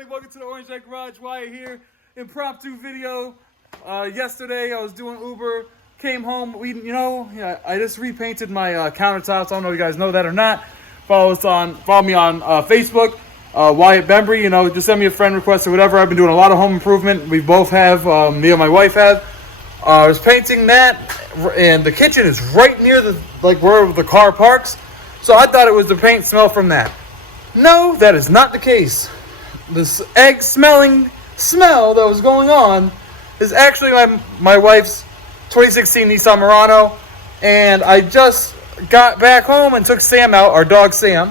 everybody, welcome to the Orange Light Garage. Wyatt here, impromptu video. Yesterday I was doing Uber, came home. I just repainted my countertops. I don't know if you guys know that or not. Follow me on Facebook, Wyatt Bembry. Just send me a friend request or whatever. I've been doing a lot of home improvement. We both have, me and my wife have. I was painting that, and the kitchen is right near where the car parks. So I thought it was the paint smell from that. No, that is not the case. This egg smelling smell that was going on is actually my wife's 2016 Nissan Murano, and I just got back home and took Sam out, our dog Sam.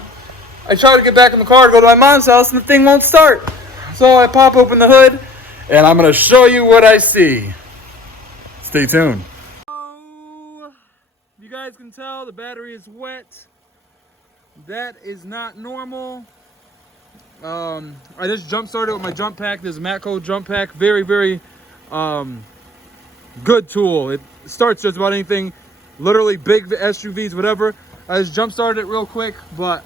I tried to get back in the car to go to my mom's house, and the thing won't start. So I pop open the hood, and I'm going to show you what I see. Stay tuned. So, you guys can tell the battery is wet. That is not normal. I just jump started with my jump pack. This is Matco jump pack. Very, very good tool. It starts just about anything, literally big SUVs, whatever. I just jump started it real quick, but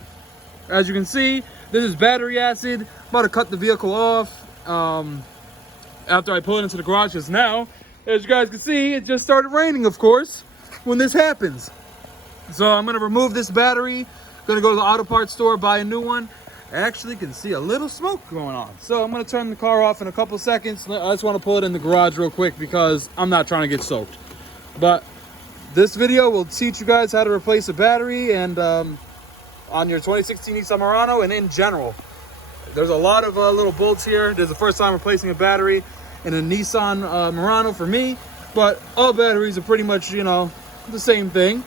as you can see, this is battery acid. I'm about to cut the vehicle off after I pull it into the garage, because now, as you guys can see, it just started raining, of course, when this happens. So I'm going to remove this battery. Going to go to the auto parts store, buy a new one. I actually can see a little smoke going on. So I'm going to turn the car off in a couple seconds. I just want to pull it in the garage real quick because I'm not trying to get soaked. But this video will teach you guys how to replace a battery and on your 2016 Nissan Murano and in general. There's a lot of little bolts here. This is the first time replacing a battery in a Nissan Murano for me. But all batteries are pretty much, the same thing.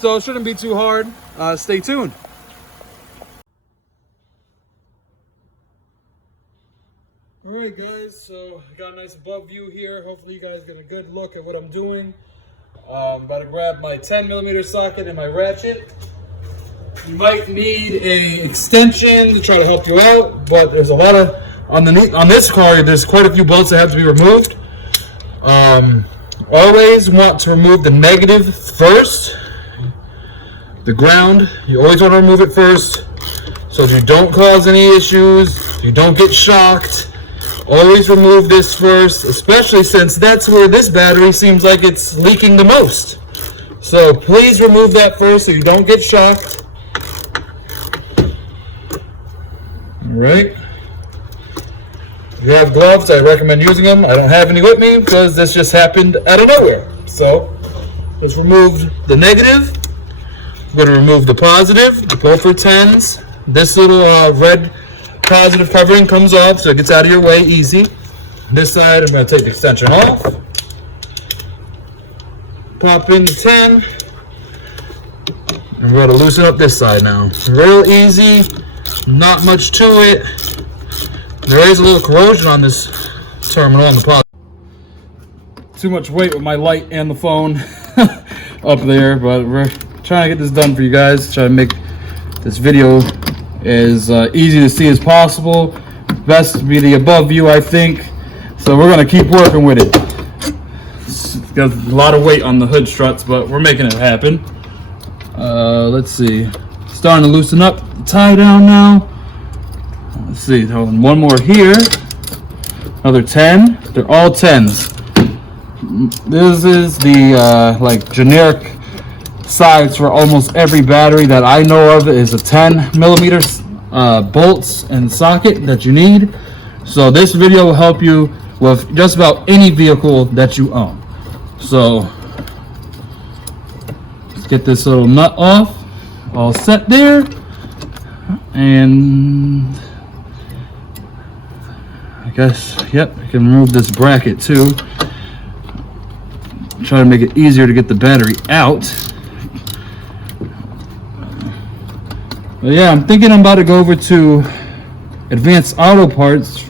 So it shouldn't be too hard. Stay tuned. Alright guys, so I got a nice above view here. Hopefully you guys get a good look at what I'm doing. I'm about to grab my 10mm socket and my ratchet. You might need an extension to try to help you out, but there's a lot of, on this car, there's quite a few bolts that have to be removed. Always want to remove the negative first. The ground, you always want to remove it first so that you don't cause any issues, you don't get shocked. Always remove this first, especially since that's where this battery seems like it's leaking the most. So please remove that first so you don't get shocked. Alright. If you have gloves, I recommend using them. I don't have any with me because this just happened out of nowhere. So let's remove the negative. I'm going to remove the positive, both are 10s. This little red positive covering comes off, so it gets out of your way easy. This side, I'm going to take the extension off. Pop in the 10. And we're going to loosen up this side now. Real easy, not much to it. There is a little corrosion on this terminal on the positive. Too much weight with my light and the phone up there, but we're trying to get this done for you guys. Try to make this video as easy to see as possible. Best to be the above view, I think. So we're going to keep working with it. It's got a lot of weight on the hood struts, but we're making it happen. Let's see. Starting to loosen up the tie down now. Let's see. One more here. Another 10. They're all 10s. This is the generic size for almost every battery that I know of. Is a 10mm bolts and socket that you need. So this video will help you with just about any vehicle that you own. So let's get this little nut off. All set there. And I guess, yep, I can remove this bracket too. Try to make it easier to get the battery out. But yeah, I'm thinking I'm about to go over to Advanced Auto Parts.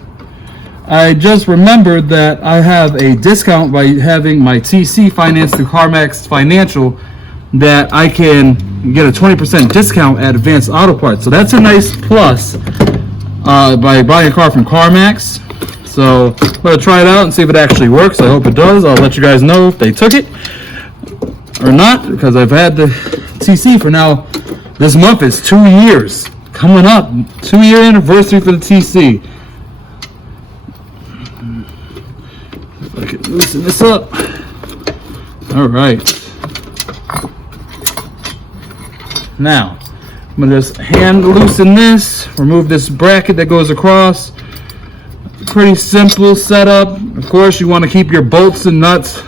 I just remembered that I have a discount by having my TC financed through CarMax Financial, that I can get a 20% discount at Advanced Auto Parts. So that's a nice plus by buying a car from CarMax. So I'm going to try it out and see if it actually works. I hope it does. I'll let you guys know if they took it or not, because I've had the TC for now. This month is 2 years coming up. 2-year anniversary for the TC. Loosen this up. All right. Now, I'm gonna just hand loosen this, remove this bracket that goes across. Pretty simple setup. Of course, you want to keep your bolts and nuts,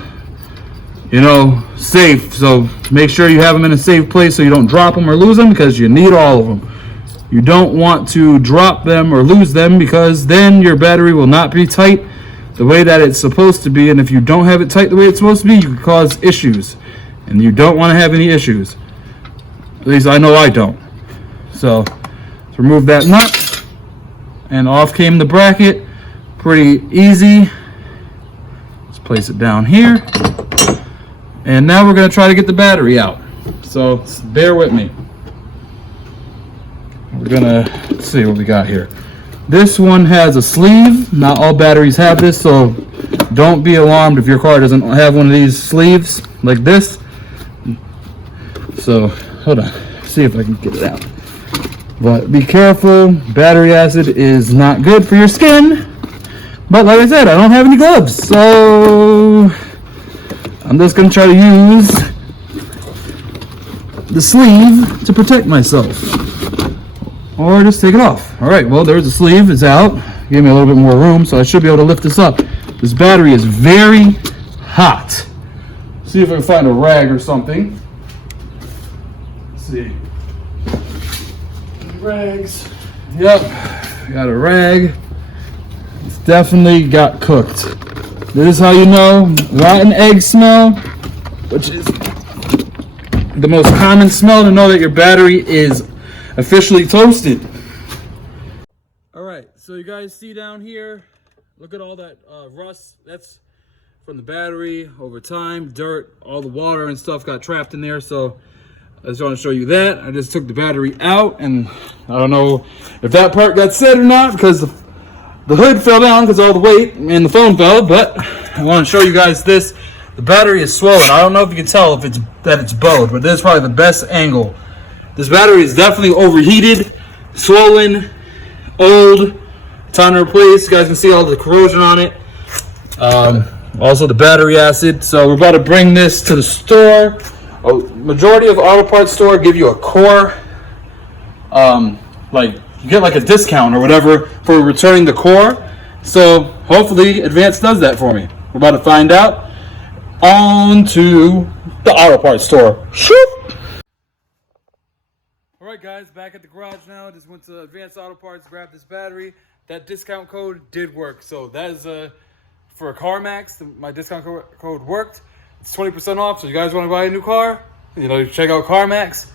safe. So make sure you have them in a safe place so you don't drop them or lose them, because you need all of them. You don't want to drop them or lose them, because then your battery will not be tight the way that it's supposed to be. And if you don't have it tight the way it's supposed to be, you can cause issues. And you don't want to have any issues. At least I know I don't. So let's remove that nut. And off came the bracket. Pretty easy. Let's place it down here. And now we're going to try to get the battery out. So bear with me. We're going to see what we got here. This one has a sleeve. Not all batteries have this, so don't be alarmed if your car doesn't have one of these sleeves like this. So hold on, see if I can get it out. But be careful, battery acid is not good for your skin. But like I said, I don't have any gloves, so I'm just gonna try to use the sleeve to protect myself. Or just take it off. All right, well, there's the sleeve, it's out. Gave me a little bit more room, so I should be able to lift this up. This battery is very hot. See if I can find a rag or something. Let's see. Rags. Yep, got a rag. It's definitely got cooked. This is how you know rotten egg smell, which is the most common smell to know that your battery is officially toasted. All right, so you guys see down here, look at all that rust. That's from the battery over time. Dirt, all the water and stuff got trapped in there. So I just want to show you that. I just took the battery out, and I don't know if that part got set or not, because the hood fell down because all the weight, and the phone fell. But I want to show you guys this. The battery is swollen. I don't know if you can tell if it's bowed, but this is probably the best angle. This battery is definitely overheated, swollen, old. Time to replace. You guys can see all the corrosion on it. Also the battery acid. So we're about to bring this to the store. A majority of auto parts store give you a core, like you get like a discount or whatever for returning the core. So hopefully Advance does that for me. We're about to find out. On to the auto parts store. Shoot! All right, guys, back at the garage now. Just went to Advanced Auto Parts, grabbed this battery. That discount code did work. So that is for CarMax. My discount code worked. It's 20% off. So you guys want to buy a new car, check out CarMax.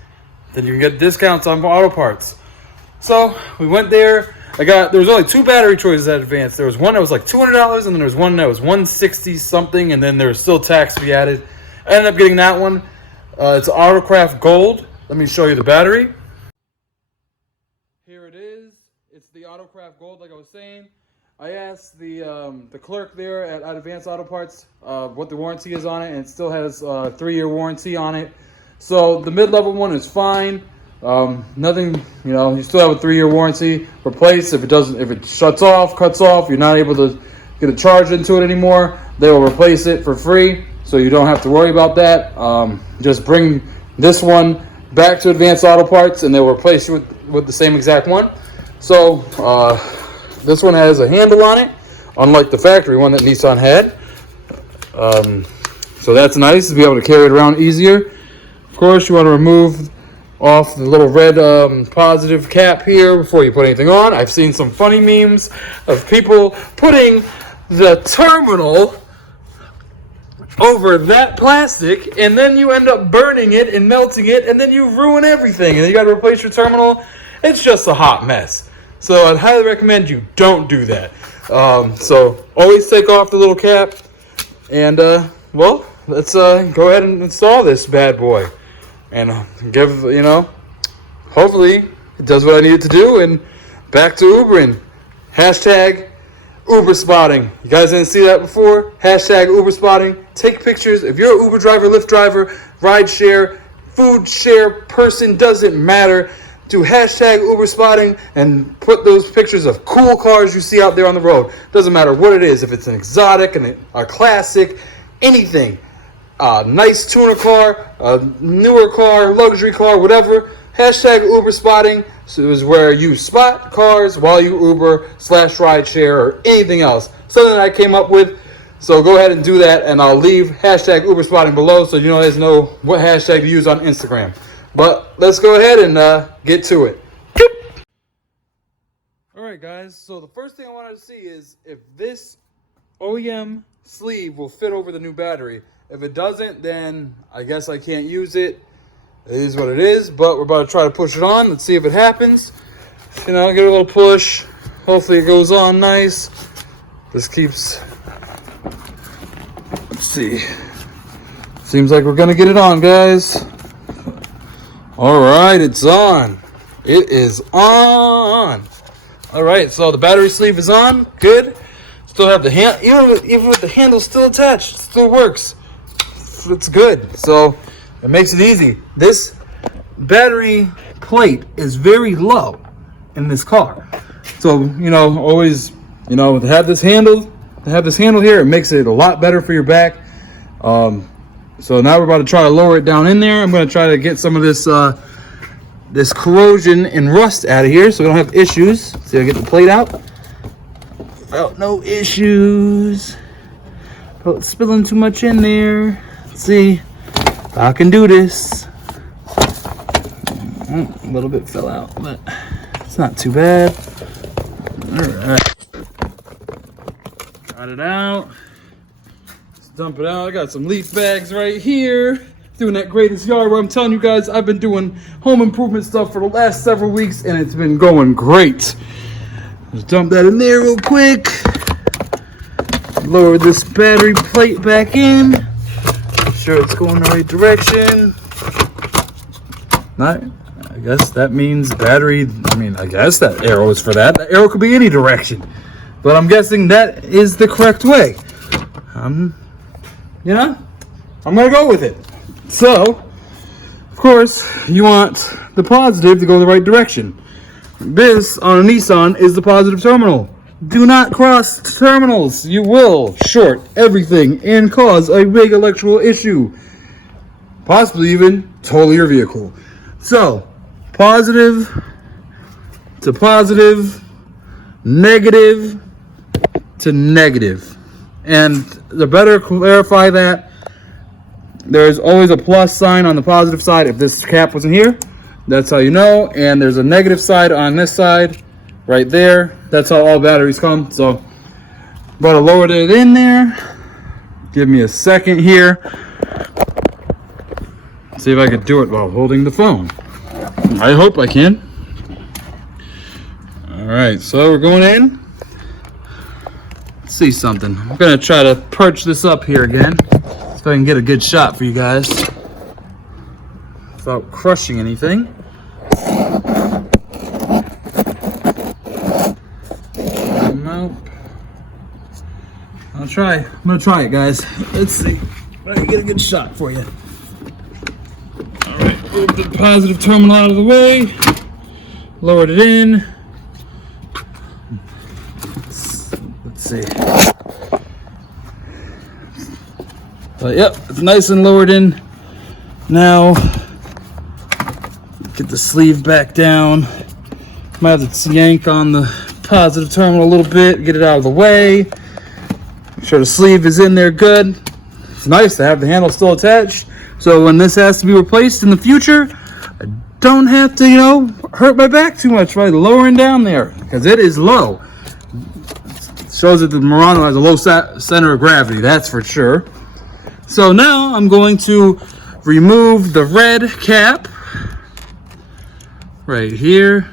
Then you can get discounts on auto parts. So we went there. There was only two battery choices at Advance. There was one that was like $200, and then there was one that was $160 something, and then there was still tax to be added. I ended up getting that one. It's Autocraft Gold. Let me show you the battery. Here it is. It's the Autocraft Gold, like I was saying. I asked the clerk there at Advanced Auto Parts what the warranty is on it, and it still has a 3-year warranty on it. So the mid-level one is fine. Nothing, you still have a 3-year warranty. Replace if it shuts off, cuts off, you're not able to get a charge into it anymore, they will replace it for free, so you don't have to worry about that. Just bring this one back to Advanced Auto Parts and they'll replace you with the same exact one. So this one has a handle on it, unlike the factory one that Nissan had. So that's nice to be able to carry it around easier. Of course, you want to remove off the little red positive cap here before you put anything on. I've seen some funny memes of people putting the terminal over that plastic, and then you end up burning it and melting it, and then you ruin everything, and you got to replace your terminal. It's just a hot mess. So I'd highly recommend you don't do that. So always take off the little cap, and well, let's go ahead and install this bad boy. And give, hopefully it does what I need it to do. And back to Ubering. Hashtag Uber spotting. You guys didn't see that before? Hashtag Uber spotting. Take pictures. If you're an Uber driver, Lyft driver, ride share, food share person, doesn't matter. do hashtag Uber spotting and put those pictures of cool cars you see out there on the road. Doesn't matter what it is, if it's an exotic, a classic, anything. A nice tuner car, a newer car, luxury car, whatever. Hashtag Uber spotting is where you spot cars while you Uber / rideshare or anything else. Something that I came up with. So go ahead and do that, and I'll leave hashtag Uber spotting below so you guys know what hashtag to use on Instagram. But let's go ahead and get to it. Alright guys, so the first thing I wanted to see is if this OEM sleeve will fit over the new battery. If it doesn't, then I guess I can't use it. It is what it is, but we're about to try to push it on. Let's see if it happens. You know, give it a little push. Hopefully it goes on nice. This keeps... Let's see. Seems like we're gonna get it on, guys. All right, it's on. It is on. All right, so the battery sleeve is on. Good. Still have the hand, even with the handle still attached, it still works. It's good. So it makes it easy. This battery plate is very low in this car. So, you know, always, you know, to have this handle here, it makes it a lot better for your back. So now we're about to try to lower it down in there. I'm going to try to get some of this this corrosion and rust out of here so we don't have issues. See, I get the plate out. Oh, no issues. Don't spilling too much in there. Let's see if I can do this. A little bit fell out, but it's not too bad. All right. Got it out. Let's dump it out. I got some leaf bags right here. Doing that greatest yard where I'm telling you guys I've been doing home improvement stuff for the last several weeks and it's been going great. Just dump that in there real quick. Lower this battery plate back in. Make sure it's going the right direction. Not, I guess that means battery. I guess that arrow is for that. That arrow could be any direction. But I'm guessing that is the correct way. You know, I'm gonna go with it. So, of course, you want the positive to go the right direction. This, on a Nissan, is the positive terminal. Do not cross terminals. You will short everything and cause a big electrical issue. Possibly even total your vehicle. So, positive to positive, negative to negative. And to better clarify that, there's always a plus sign on the positive side. If this cap wasn't here, that's how you know. And there's a negative side on this side right there. That's how all batteries come. So about to lower it in there. Give me a second here. See if I can do it while holding the phone. I hope I can. All right, so we're going in. Let's see something. I'm gonna try to perch this up here again so I can get a good shot for you guys without crushing anything. I'm gonna try it, guys. Let's see if I can get a good shot for you. All right, move the positive terminal out of the way. Lowered it in. Let's see. But yep, it's nice and lowered in. Now, get the sleeve back down. Might have to yank on the positive terminal a little bit, get it out of the way. Make sure the sleeve is in there good. It's nice to have the handle still attached. So when this has to be replaced in the future, I don't have to, you know, hurt my back too much by lowering down there, because it is low. It shows that the Murano has a low center of gravity, that's for sure. So now I'm going to remove the red cap right here.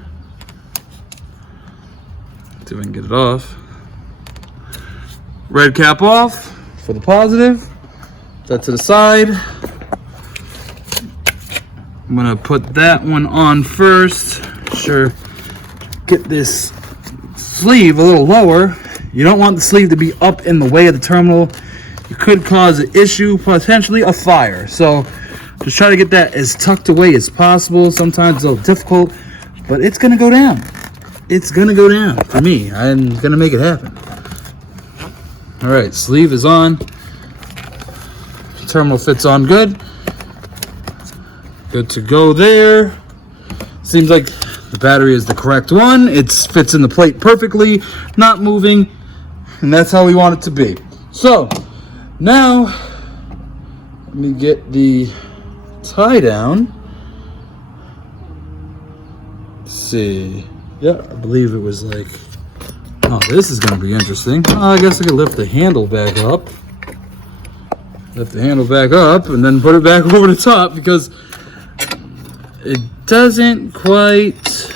See if I can get it off. Red cap off for the positive. That to the side. I'm gonna put that one on first. Sure, get this sleeve a little lower. You don't want the sleeve to be up in the way of the terminal. You could cause an issue, potentially a fire. So just try to get that as tucked away as possible. Sometimes it's a little difficult. but it's gonna go down. It's gonna go down for me. I'm gonna make it happen. All right, sleeve is on. Terminal fits on good. Good to go there. Seems like the battery is the correct one. It fits in the plate perfectly, not moving, and that's how we want it to be. So now let me get the tie down. Let's see. Yeah, I believe it was like, oh, this is gonna be interesting. Oh, I guess I could lift the handle back up. Lift the handle back up and then put it back over the top because it doesn't quite.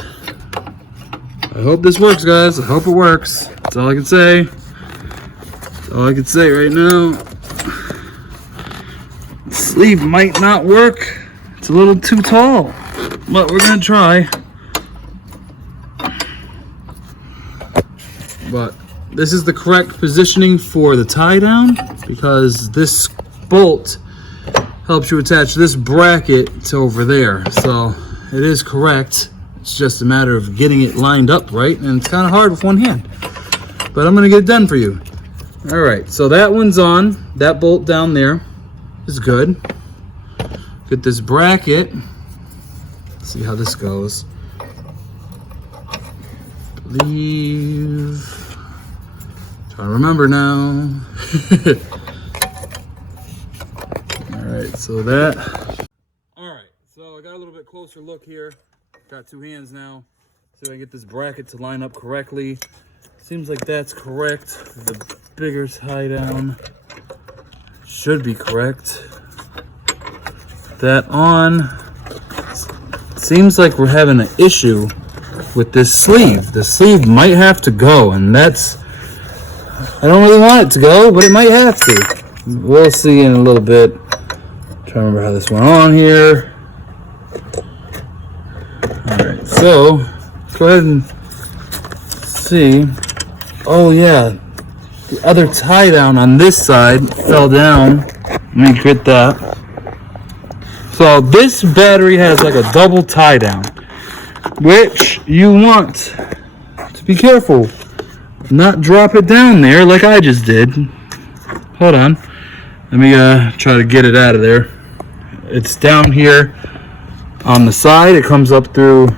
I hope this works, guys. I hope it works. That's all I can say. That's all I can say right now. The sleeve might not work. It's a little too tall, but we're gonna try. But this is the correct positioning for the tie down because this bolt helps you attach this bracket to over there. So it is correct. It's just a matter of getting it lined up right, and it's kind of hard with one hand. But I'm gonna get it done for you. All right, so that one's on. That bolt down there is good. Get this bracket. See how this goes. Believe. Try to remember now. Alright, so that. Alright, so I got a little bit closer look here. Got two hands now. See if I can get this bracket to line up correctly. Seems like that's correct. The bigger tie down should be correct. That on. Seems like we're having an issue with this sleeve. The sleeve might have to go, and that's, I don't really want it to go, but it might have to. We'll see in a little bit. Trying to remember how this went on here. Alright, so go ahead and see. Oh yeah, the other tie down on this side fell down. Let me get that. So this battery has like a double tie down, which you want to be careful. Not drop it down there like I just did. Hold on. Let me try to get it out of there. It's down here on the side. It comes up through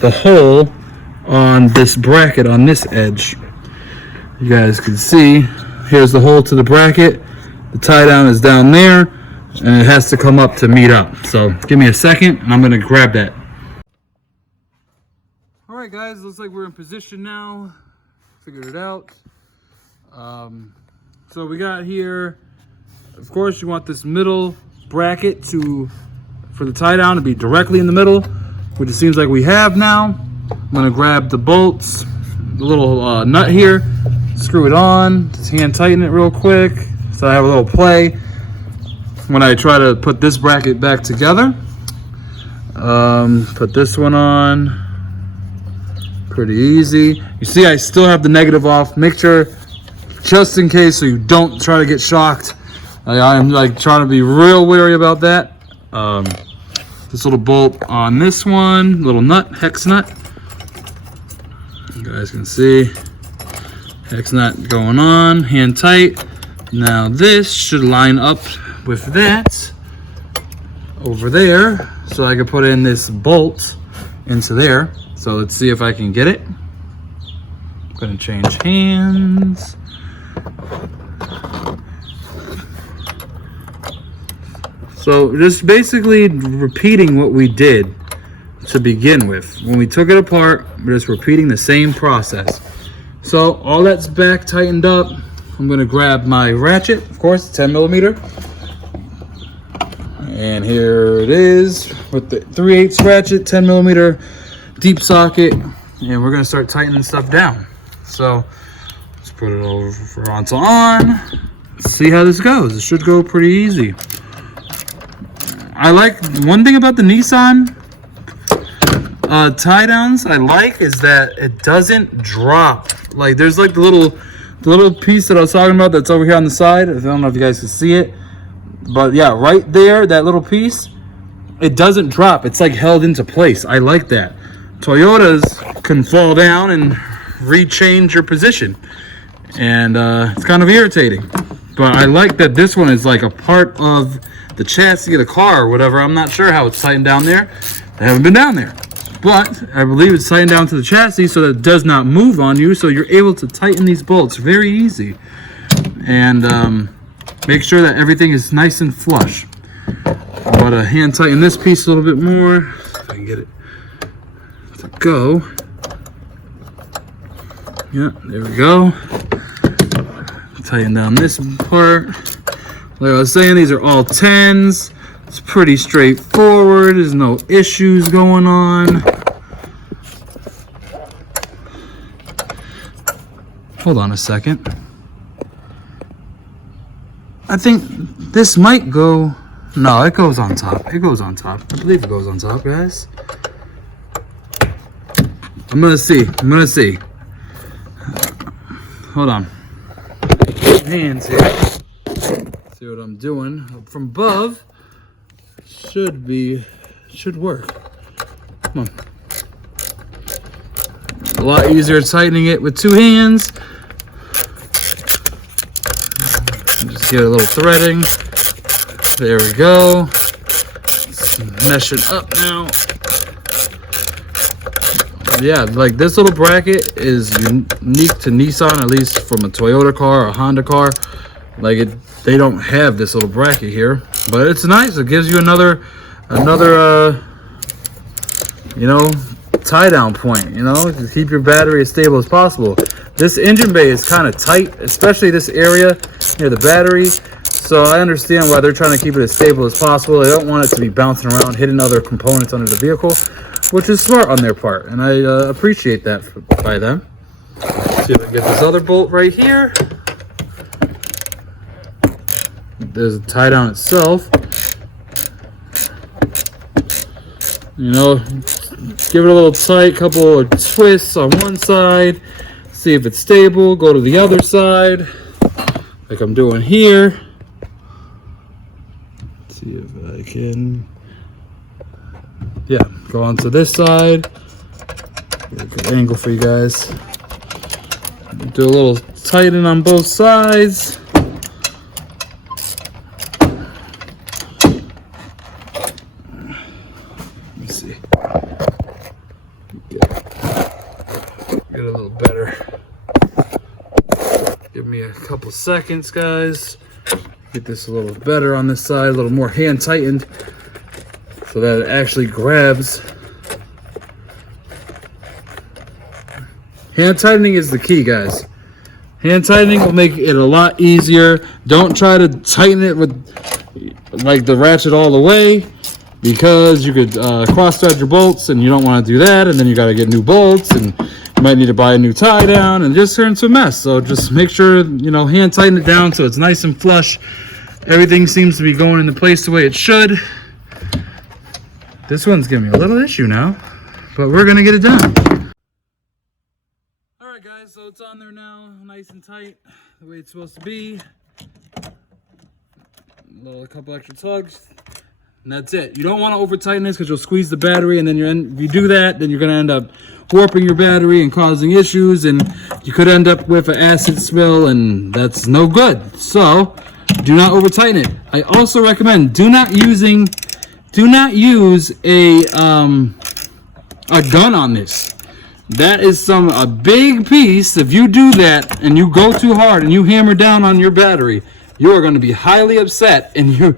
the hole on this bracket on this edge. You guys can see. Here's the hole to the bracket. The tie down is down there, and it has to come up to meet up. So give me a second, and I'm gonna grab that. All right, guys. Looks like we're in position now. Figured it out. So we got here, of course you want this middle bracket for the tie down to be directly in the middle, which it seems like we have now. I'm gonna grab the bolts, the little nut here, screw it on, just hand tighten it real quick so I have a little play when I try to put this bracket back together. Put this one on. Pretty easy. You see I still have the negative off. Make sure, just in case, so you don't try to get shocked. I'm like trying to be real wary about that. This little bolt on this one, little nut, hex nut. You guys can see hex nut going on, hand tight. Now this should line up with that over there, so I can put in this bolt into there. So let's see if I can get it. I'm gonna change hands. So just basically repeating what we did to begin with. When we took it apart, we're just repeating the same process. So all that's back tightened up. I'm gonna grab my ratchet, of course, 10 millimeter. And here it is with the 3/8 ratchet, 10 millimeter deep socket, and we're gonna start tightening stuff down. So let's put it over onto on. See how this goes. It should go pretty easy. I like one thing about the Nissan tie downs. I like is that it doesn't drop. Like there's like the little piece that I was talking about that's over here on the side. I don't know if you guys can see it, but yeah, right there, that little piece, it doesn't drop. It's like held into place. I like that. Toyotas can fall down and rechange your position, and it's kind of irritating. But I like that this one is like a part of the chassis of the car or whatever. I'm not sure how it's tightened down there. I haven't been down there, but I believe it's tightened down to the chassis so that it does not move on you, so you're able to tighten these bolts very easy and make sure that everything is nice and flush. I'm going to hand tighten this piece a little bit more if I can get it to go. Yeah, there we go. Tighten down this part. Like I was saying, these are all 10s. It's pretty straightforward. There's no issues going on. Hold on a second. I think this might go... No, it goes on top. It goes on top. I believe it goes on top, guys. I'm gonna see. Hold on. Hands here. See what I'm doing. From above, should work. Come on. A lot easier tightening it with two hands. Just get a little threading. There we go. It's meshing up now. Yeah, like this little bracket is unique to Nissan, at least from a Toyota car or a Honda car. Like they don't have this little bracket here, but it's nice. It gives you another you know, tie down point, you know, to keep your battery as stable as possible. This engine bay is kind of tight, especially this area near the battery. So I understand why they're trying to keep it as stable as possible. They don't want it to be bouncing around, hitting other components under the vehicle, which is smart on their part, and I appreciate that by them. Let's see if I can get this other bolt right here. There's a tie down itself. You know, give it a little tight, couple of twists on one side, see if it's stable, go to the other side, like I'm doing here. Let's see if I can... Yeah, go on to this side. Get a good angle for you guys. Do a little tighten on both sides. Let me see. Get a little better. Give me a couple seconds, guys. Get this a little better on this side, a little more hand tightened, so that it actually grabs. Hand tightening is the key, guys. Hand tightening will make it a lot easier. Don't try to tighten it with like the ratchet all the way, because you could cross thread your bolts, and you don't want to do that, and then you got to get new bolts, and you might need to buy a new tie down, and just turn into a mess. So just make sure, you know, hand tighten it down so it's nice and flush. Everything seems to be going into place the way it should. This one's giving me a little issue now, but we're gonna get it done. All right, guys, so it's on there now, nice and tight, the way it's supposed to be. A couple extra tugs, and that's it. You don't want to over tighten this because you'll squeeze the battery, and then if you do that, then you're gonna end up warping your battery and causing issues, and you could end up with an acid spill, and that's no good. So do not over tighten it. I also recommend do not use a gun on this. That is a big piece. If you do that and you go too hard and you hammer down on your battery, you are going to be highly upset, and you're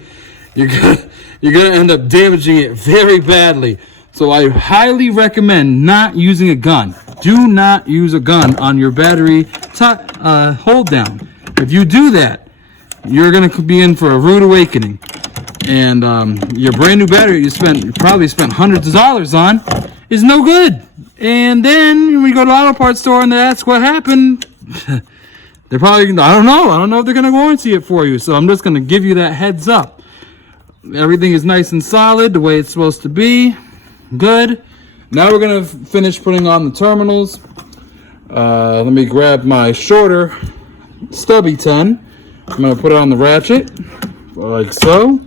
gonna end up damaging it very badly. So I highly recommend not using a gun. Do not use a gun on your battery hold down. If you do that, you're going to be in for a rude awakening. And your brand new battery you probably spent hundreds of dollars on is no good. And then when you go to the auto parts store and they ask what happened, they're probably, I don't know if they're going to warranty it for you. So I'm just going to give you that heads up. Everything is nice and solid the way it's supposed to be. Good. Now we're going to finish putting on the terminals. Let me grab my shorter stubby 10. I'm going to put it on the ratchet like so.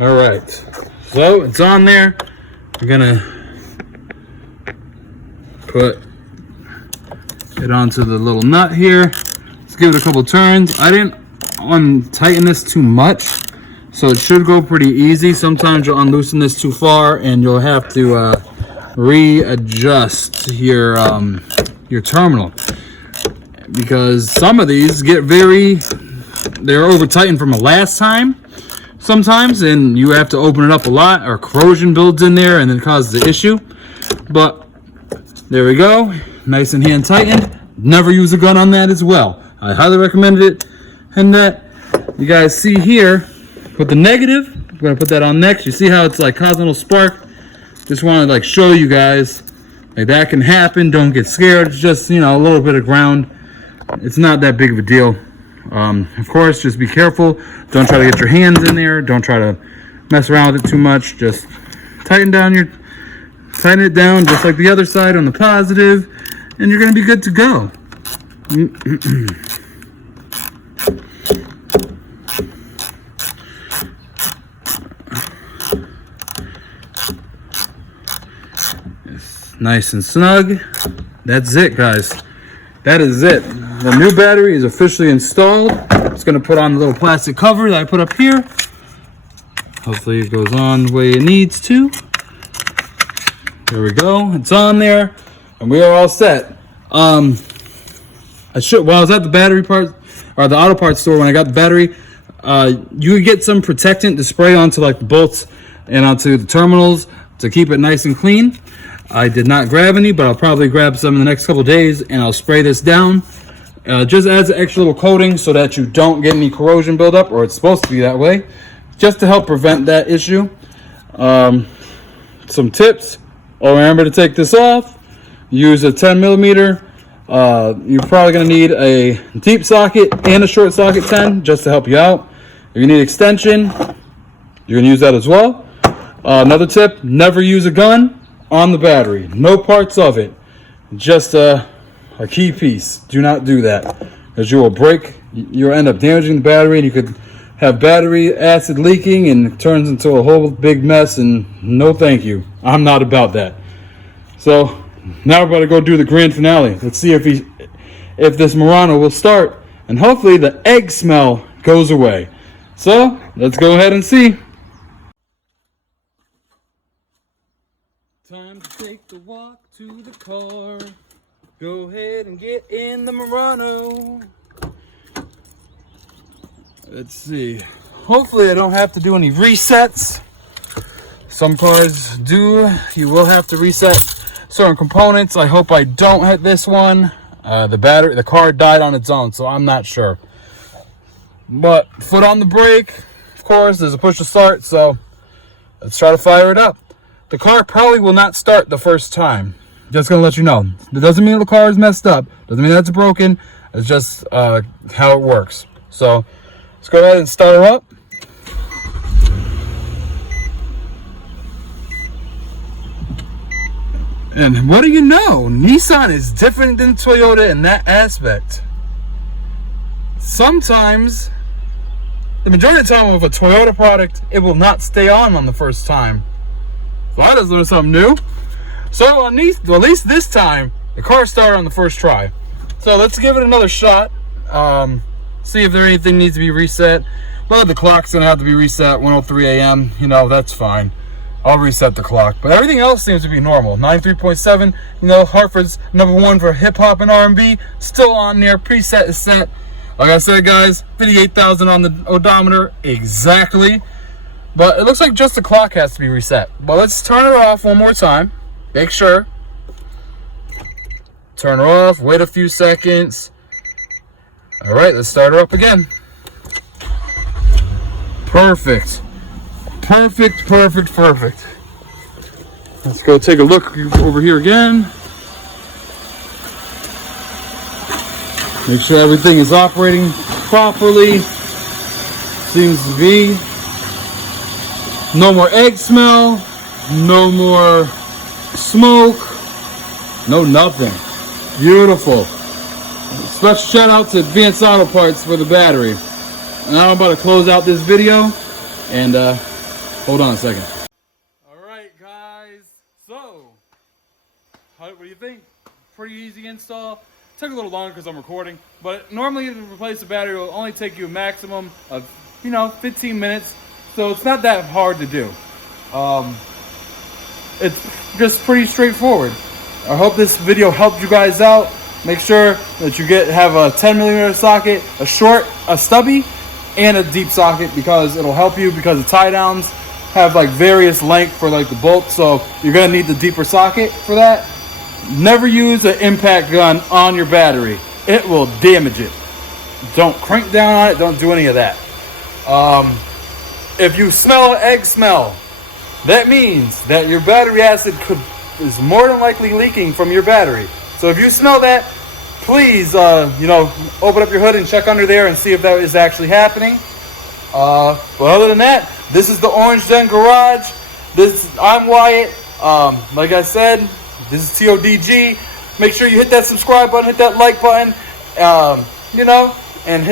All right, so it's on there. I'm gonna put it onto the little nut here. Let's give it a couple turns. I didn't untighten this too much, so it should go pretty easy. Sometimes you'll unloosen this too far and you'll have to readjust your terminal, because some of these get they're over tightened from a last time sometimes, and you have to open it up a lot, or corrosion builds in there and then causes the issue. But there we go, nice and hand tightened. Never use a gun on that as well. I highly recommend it. And that you guys see here with the negative, I'm gonna put that on next. You see how it's like causing a little spark? Just want to like show you guys like that can happen. Don't get scared. It's just, you know, a little bit of ground. It's not that big of a deal. Of course, just be careful. Don't try to get your hands in there. Don't try to mess around with it too much. Just tighten it down just like the other side on the positive, and you're gonna be good to go. It's nice and snug. That's it, guys. That is it. The new battery is officially installed. I'm just gonna put on the little plastic cover that I put up here. Hopefully it goes on the way it needs to. There we go. It's on there, and we are all set. While I was at the battery part or the auto parts store, when I got the battery, you could get some protectant to spray onto like the bolts and onto the terminals to keep it nice and clean. I did not grab any, but I'll probably grab some in the next couple days, and I'll spray this down. Just adds an extra little coating so that you don't get any corrosion buildup, or it's supposed to be that way, just to help prevent that issue. Some tips. Oh, remember to take this off. Use a 10 millimeter. You're probably going to need a deep socket and a short socket 10 just to help you out. If you need extension, you're going to use that as well. Another tip, never use a gun on the battery. No parts of it. Just a key piece. Do not do that, because you will you'll end up damaging the battery, and you could have battery acid leaking, and it turns into a whole big mess, and no thank you. I'm not about that. So now we're about to go do the grand finale. Let's see if this Murano will start, and hopefully the egg smell goes away. So let's go ahead and see. Time to take the walk to the car. Go ahead and get in the Murano. Let's see. Hopefully I don't have to do any resets. Some cars do. You will have to reset certain components. I hope I don't hit this one. The car died on its own, so I'm not sure. But foot on the brake, of course, there's a push to start, so let's try to fire it up. The car probably will not start the first time. Just gonna let you know. It doesn't mean the car is messed up. Doesn't mean that's broken. It's just how it works. So let's go ahead and start her up. And what do you know? Nissan is different than Toyota in that aspect. Sometimes, the majority of the time with a Toyota product, it will not stay on the first time. So I just learned something new. So at least this time, the car started on the first try. So let's give it another shot. See if anything needs to be reset. Well, the clock's gonna have to be reset 1:03 a.m. You know, that's fine. I'll reset the clock. But everything else seems to be normal. 93.7, you know, Hartford's #1 for hip hop and R&B. Still on there. Preset is set. Like I said, guys, 58,000 on the odometer. Exactly. But it looks like just the clock has to be reset. But let's turn it off one more time. Make sure. Turn her off. Wait a few seconds. All right, let's start her up again. Perfect. Perfect, perfect, perfect. Let's go take a look over here again. Make sure everything is operating properly. Seems to be. No more egg smell. No more smoke. No nothing. Beautiful. Special shout out to Advanced Auto Parts for the battery. And now I'm about to close out this video and Hold on a second. All right, guys. So, what do you think? Pretty easy install. Took a little longer because I'm recording, but normally to replace the battery will only take you a maximum of 15 minutes. So it's not that hard to do. It's just pretty straightforward. I hope this video helped you guys out. Make sure that you have a 10mm socket, a short, a stubby, and a deep socket, because it'll help you, because the tie downs have like various length for like the bolt, so you're gonna need the deeper socket for that. Never use an impact gun on your battery. It will damage it. Don't crank down on it, don't do any of that. If you smell an egg smell, that means that your battery acid is more than likely leaking from your battery. So if you smell that, please, open up your hood and check under there and see if that is actually happening. But other than that, this is the Orange Den Garage. I'm Wyatt. Like I said, this is TODG. Make sure you hit that subscribe button, hit that like button, and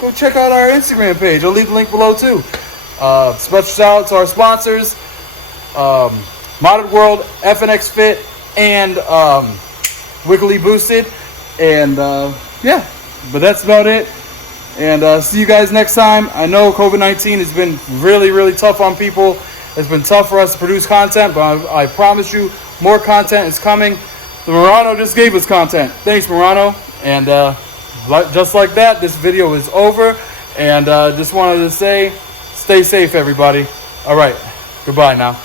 go check out our Instagram page. I'll leave the link below too. Special shout out to our sponsors, Modded World, FNX Fit, and Wiggly Boosted. And yeah, but that's about it. And see you guys next time. I know COVID-19 has been really, really tough on people. It's been tough for us to produce content, but I promise you more content is coming. The Murano just gave us content. Thanks, Murano. And just like that, this video is over. And just wanted to say, stay safe, everybody. All right, goodbye now.